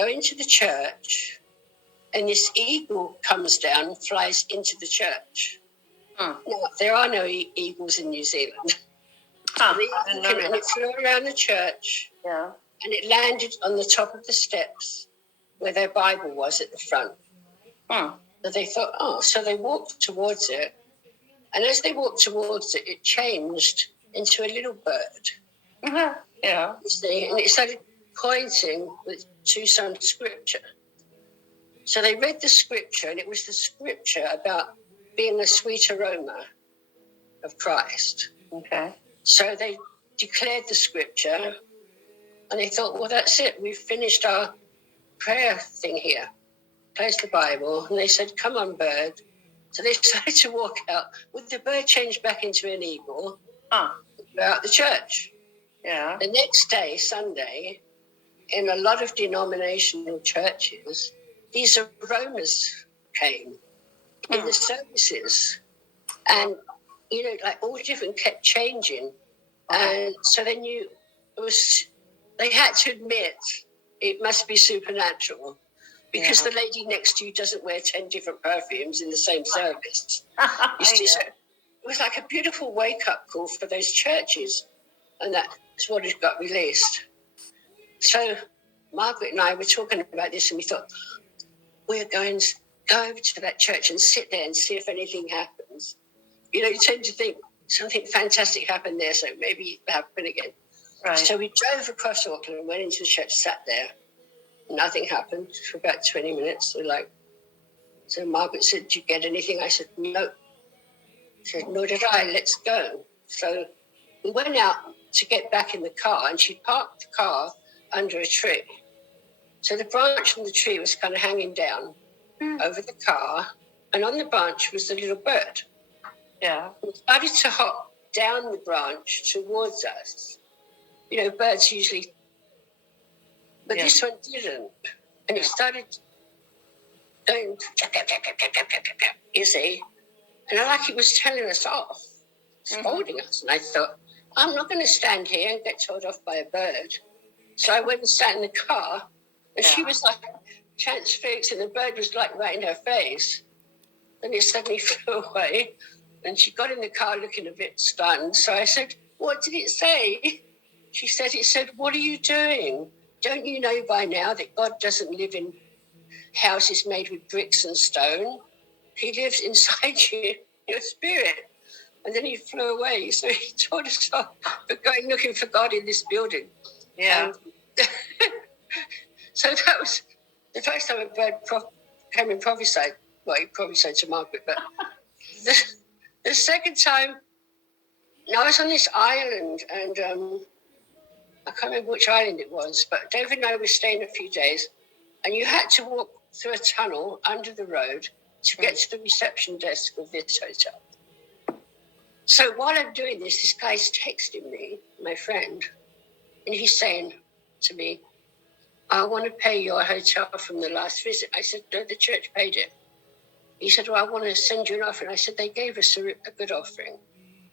go into the church, and this eagle comes down and flies into the church. Now, there are no eagles in New Zealand. And it flew around the church, and it landed on the top of the steps where their Bible was at the front. So they thought, so they walked towards it. And as they walked towards it, it changed into a little bird. You see, and it started pointing to some scripture. So they read the scripture, and it was the scripture about being a sweet aroma of Christ. Okay. So they declared the scripture, and they thought, well, that's it. We've finished our prayer thing here. Close the Bible. And they said, come on, bird. So they started to walk out. With the bird changed back into an eagle throughout the church. Yeah. The next day, Sunday, in a lot of denominational churches, these aromas came in the services. And, you know, like all different kept changing. And so they knew they had to admit it must be supernatural. Because the lady next to you doesn't wear 10 different perfumes in the same service. You see, so it was like a beautiful wake-up call for those churches. And that's what it got released. So Margaret and I were talking about this, and we thought, we're going to go over to that church and sit there and see if anything happens. You know, you tend to think something fantastic happened there, so maybe it'll happen again. Right. So we drove across Auckland and went into the church, sat there. Nothing happened for about 20 minutes. So Margaret said, did you get anything? I said, no. She said, nor did I. Let's go. So we went out to get back in the car, and she parked the car under a tree. So the branch from the tree was kind of hanging down over the car, and on the branch was the little bird. Yeah. It started to hop down the branch towards us. You know, birds usually... But this one didn't. And it started going, you see. And like it was telling us off, scolding us. And I thought, I'm not going to stand here and get told off by a bird. So I went and sat in the car, and she was like transfixed, and the bird was like right in her face. And it suddenly flew away. And she got in the car looking a bit stunned. So I said, what did it say? She said, it said, what are you doing? Don't you know by now that God doesn't live in houses made with bricks and stone? He lives inside you, your spirit. And then he flew away. So he told us off for going looking for God in this building. Yeah. So that was the first time a bird came and prophesied. Well, he prophesied to Margaret. But the second time, I was on this island, and... I can't remember which island it was, but David and I were staying a few days, and you had to walk through a tunnel under the road to get to the reception desk of this hotel. So while I'm doing this guy's texting me, my friend, and he's saying to me, I want to pay your hotel from the last visit. I said, no, the church paid it. He said, well, I want to send you an offering. I said, they gave us a good offering.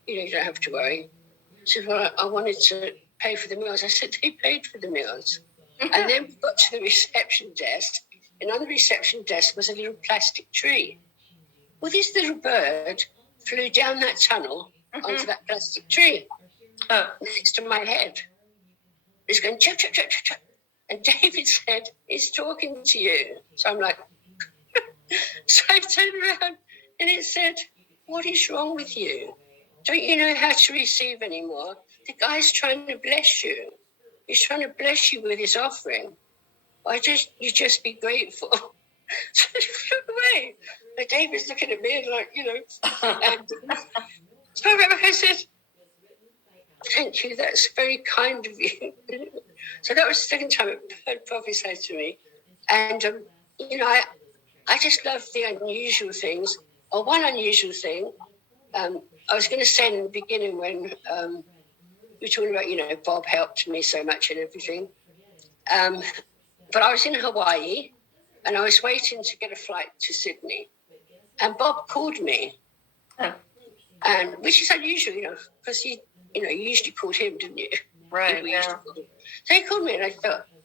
You know, you don't have to worry. He said, well, I wanted to pay for the meals. I said, they paid for the meals. And then we got to the reception desk, and on the reception desk was a little plastic tree. Well, this little bird flew down that tunnel onto that plastic tree next to my head. It's going, chop, chop, chop, chop, chop. And David said, he's talking to you. So I'm like, so I turned around, and it said, what is wrong with you? Don't you know how to receive anymore? The guy's trying to bless you. He's trying to bless you with his offering. You just be grateful. So he flew away. And David's looking at me and like, you know. And so I remember I said, thank you, that's very kind of you. So that was the second time it prophesied to me. And, you know, I just love the unusual things. Or one unusual thing, I was going to say in the beginning when... we were talking about, you know, Bob helped me so much and everything. But I was in Hawaii, and I was waiting to get a flight to Sydney. And Bob called me, and which is unusual, you know, because you usually called him, didn't you? Right, yeah. So he called me, and I thought,